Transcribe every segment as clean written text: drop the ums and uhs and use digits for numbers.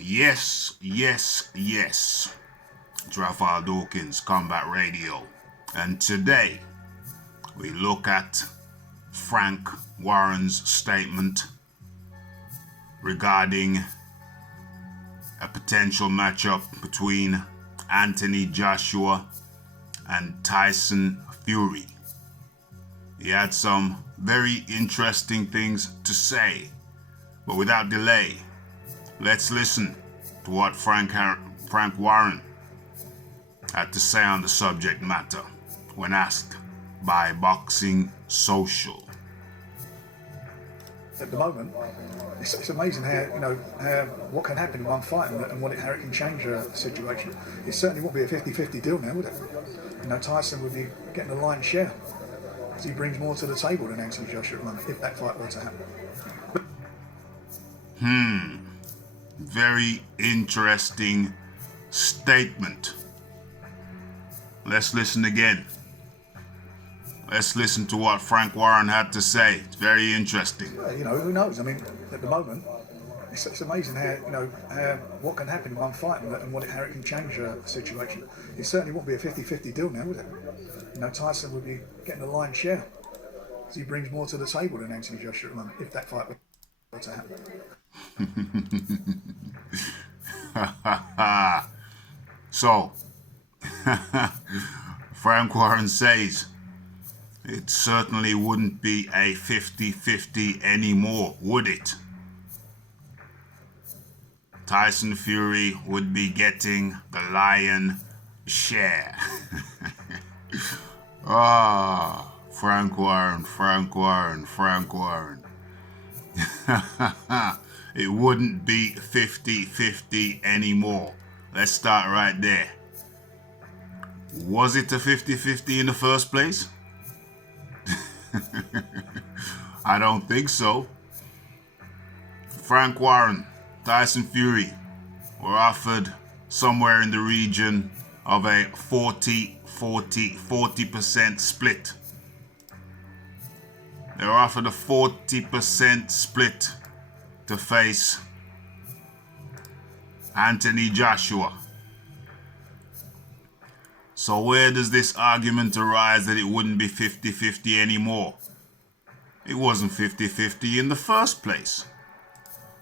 Yes, yes, yes. It's Raphael Dawkins, Combat Radio. And today, we look at Frank Warren's statement regarding a potential matchup between Anthony Joshua and Tyson Fury. He had some very interesting things to say, but without delay, let's listen to what Frank Warren had to say on the subject matter when asked by Boxing Social. At the moment, it's amazing how what can happen in one fight and how it can change a situation. It certainly won't be a 50-50 deal now, would it? Tyson would be getting a lion's share because he brings more to the table than Anthony Joshua at the moment, if that fight were to happen. Very interesting statement. Let's listen again. Let's listen to what Frank Warren had to say. It's very interesting. Who knows? I mean, at the moment, it's amazing how what can happen in one fight and how it can change a situation. It certainly won't be a 50-50 deal now, would it? Tyson would be getting a lion's share because he brings more to the table than Anthony Joshua at the moment, if that fight were to happen. So, Frank Warren says it certainly wouldn't be a 50-50 anymore, would it? Tyson Fury would be getting the lion share. Frank Warren. It wouldn't be 50-50 anymore. Let's start right there. Was it a 50-50 in the first place? I don't think so. Frank Warren, Tyson Fury were offered somewhere in the region of a 40% split. They were offered a 40% split to face Anthony Joshua. So where does this argument arise that it wouldn't be 50-50 anymore? It wasn't 50-50 in the first place.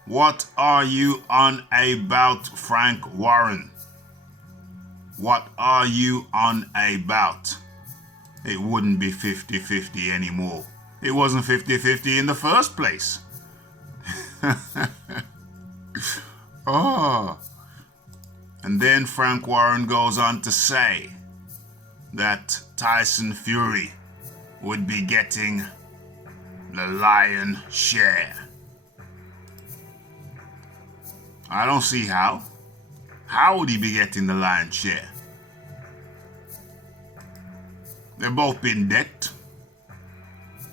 What are you on about, Frank Warren? What are you on about? It wouldn't be 50-50 anymore. It wasn't 50-50 in the first place. And then Frank Warren goes on to say that Tyson Fury would be getting the lion share. I don't see how. How would he be getting the lion share? They've both been decked.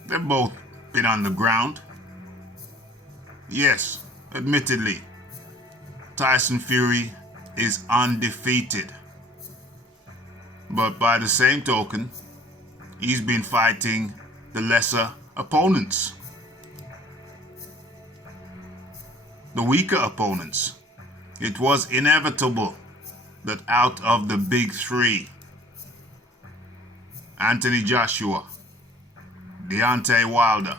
They've both been on the ground. Yes, admittedly, Tyson Fury is undefeated. But by the same token, he's been fighting the lesser opponents. The weaker opponents. It was inevitable that out of the big three, Anthony Joshua, Deontay Wilder,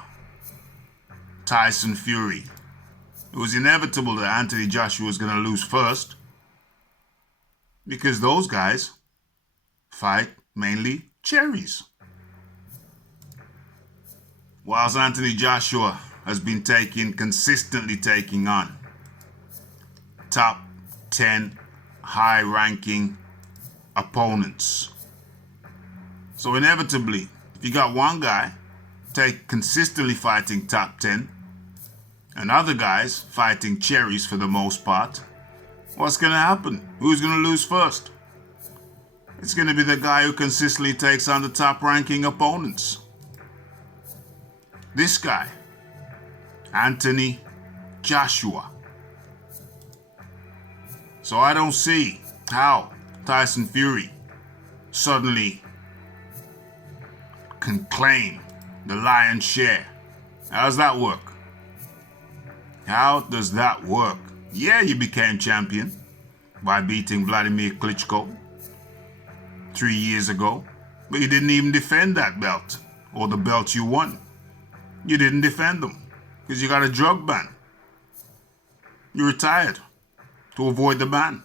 Tyson Fury, it was inevitable that Anthony Joshua was going to lose first because those guys fight mainly cherries. Whilst Anthony Joshua has been consistently taking on top 10 high-ranking opponents. So inevitably, if you got one guy consistently fighting top 10 and other guys fighting cherries for the most part, what's going to happen? Who's going to lose first? It's going to be the guy who consistently takes on the top-ranking opponents. This guy, Anthony Joshua. So I don't see how Tyson Fury suddenly can claim the lion's share. How does that work? How does that work? Yeah, you became champion by beating Vladimir Klitschko 3 years ago, but you didn't even defend that belt or the belt you won. You didn't defend them because you got a drug ban. You retired to avoid the ban.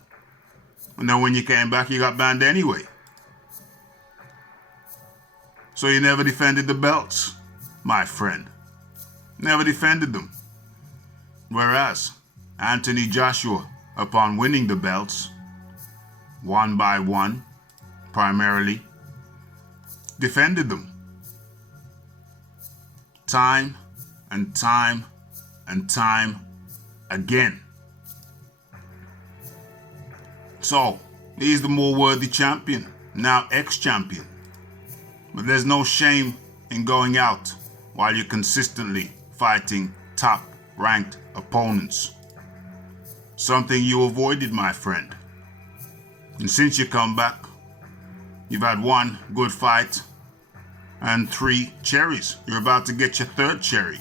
And then when you came back, you got banned anyway. So you never defended the belts, my friend. Never defended them. Whereas Anthony Joshua, upon winning the belts, one by one, primarily, defended them. Time and time and time again. So, he's the more worthy champion, now ex-champion. But there's no shame in going out while you're consistently fighting top-ranked opponents. Something you avoided, my friend. And since you come back, you've had one good fight and 3 cherries. You're about to get your 3rd cherry.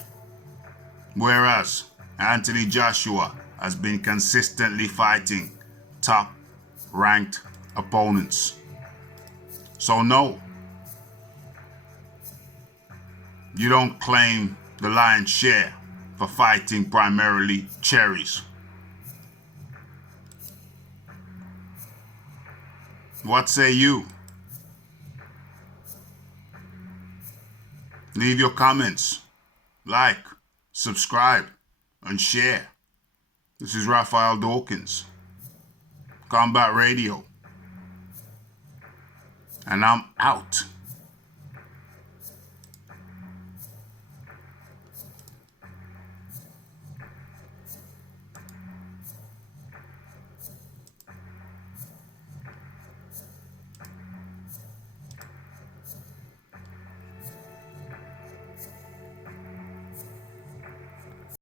Whereas Anthony Joshua has been consistently fighting top-ranked opponents. So no, you don't claim the lion's share for fighting primarily cherries. What say you? Leave your comments, like, subscribe, and share. This is Raphael Dawkins, Combat Radio, and I'm out.